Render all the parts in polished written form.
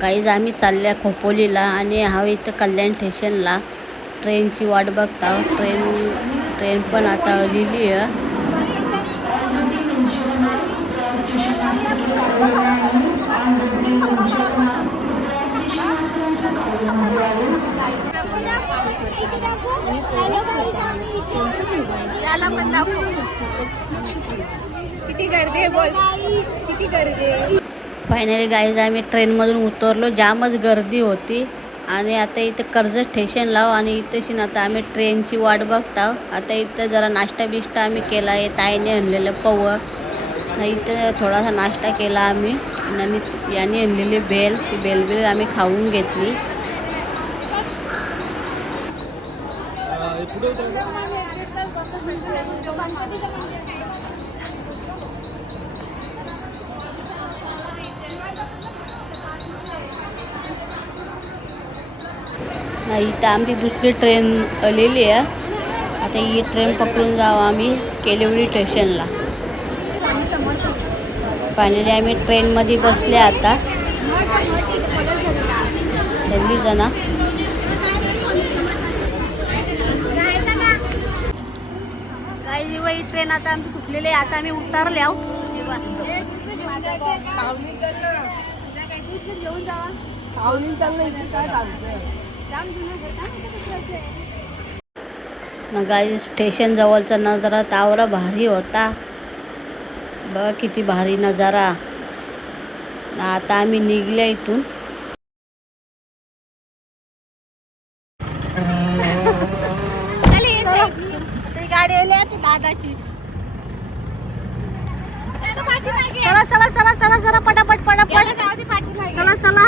Guys आम्ही चालल्या खोपोलीला आणि हवं इथं कल्याण स्टेशनला ट्रेनची वाट बघता. ट्रेन पण आता आलेली आहे. किती गर्दी आहे बोल, किती गर्दी आहे. फायनली गाईज आम्ही ट्रेनमधून उतरलो. जामच गर्दी होती आणि आता इथं कर्जत स्टेशन लाव आणि इथेशी आता आम्ही ट्रेनची वाट बघता. आता इथं जरा नाश्ता बिष्टा आम्ही केला आहे. ताईने आणलेलं पव इथं थोडासा नाश्ता केला आम्ही आणि याने आणलेली बेल, ती बेल आम्ही खाऊन घेतली. इथं आमची दुसरी ट्रेन आलेली आहे. आता ही ट्रेन पकडून जाऊ आम्ही केलिवडी स्टेशनला. फायनली आम्ही ट्रेनमध्ये बसले आता सगळी जण. ही ट्रेन आता आमची सुटलेली आहे. आता आम्ही उतरले आहोत. गाई स्टेशन जवळचा नजारा तावरा भारी होता. बघ किती भारी नजारा. आता आम्ही निघल्या इथून. गाडी आली दादाची. चला चला चला चला जरा पटापट पटापट चला चला.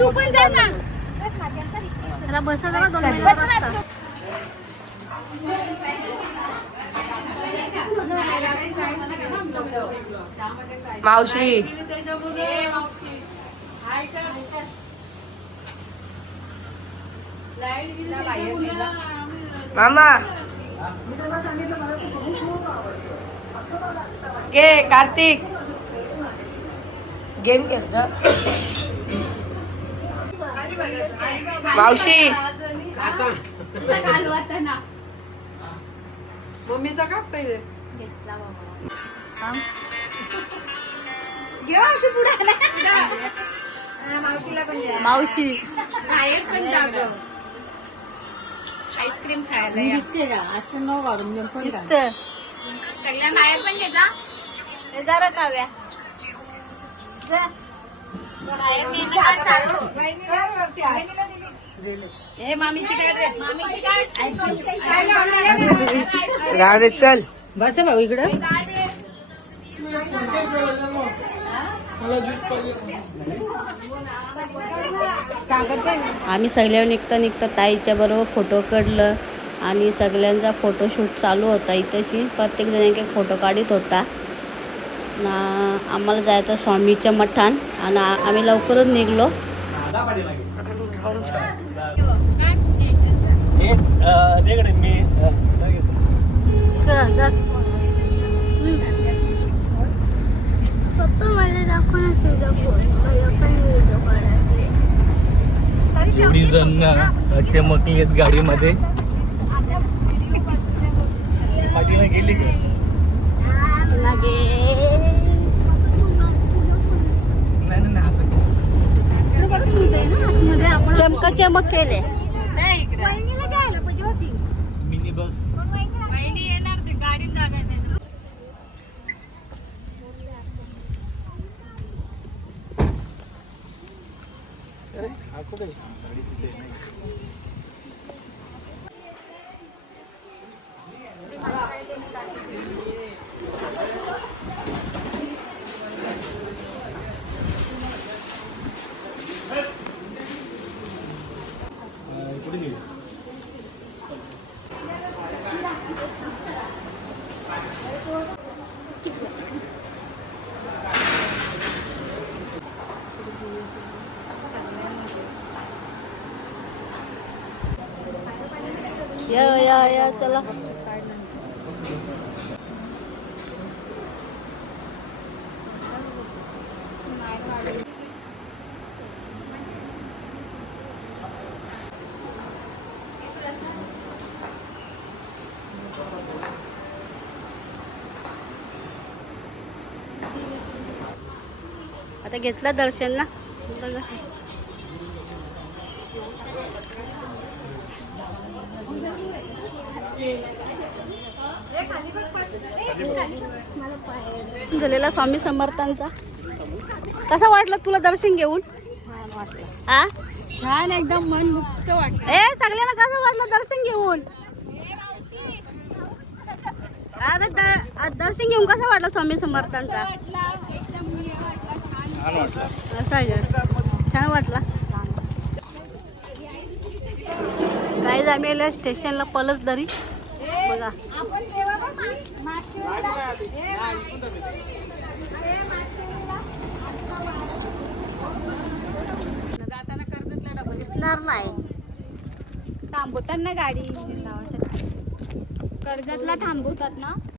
तू पण जा ना. चला बसा जरा 2 मिनिट. मावशी मामा के कार्तिक गेम खेळतो. मावशी मम्मीचा का पहिले घेतला बाबा. अशी पुढे मावशीला पण मावशी बाहेर पण जाग आईस्क्रीम खायला दिसते का असं न वाढून दिसत. सगळ्या बाहेर पण घेता जरा काव्या राधे चल बस भाऊ इकडं. आम्ही सगळ्या निघता ताईच्या बरोबर फोटो काढलं आणि सगळ्यांचा फोटोशूट चालू होता. इथेशी प्रत्येक जण एक फोटो काढत होता ना. आम्हाला जायचं स्वामीच्या मठान आणि आम्ही लवकरच निघलो. पप्पा मला दाखव ना तुझा फोन. एवढी जण चमकली आहेत गाडीमध्ये. पाठीला गेली का? चमक चमक केले. मिनी बस कुठे गेली? या चला. आता घेतलं दर्शन ना बघा. झालेला स्वामी समर्थांचा. कसं वाटलं तुला दर्शन घेऊन? आ छान एकदम मन मुक्त वाटलं. ए सगळ्याला कसं वाटलं दर्शन घेऊन? अरे दर्शन घेऊन कसं वाटलं स्वामी समर्थांचा? छान वाटलं. असं आहे का? छान वाटला. काय आम्ही आलो स्टेशनला पलसदरी बघा. दिसणार नाही. थांबवतात ना गाडी लावासाठी. कर्जतला थांबवतात ना.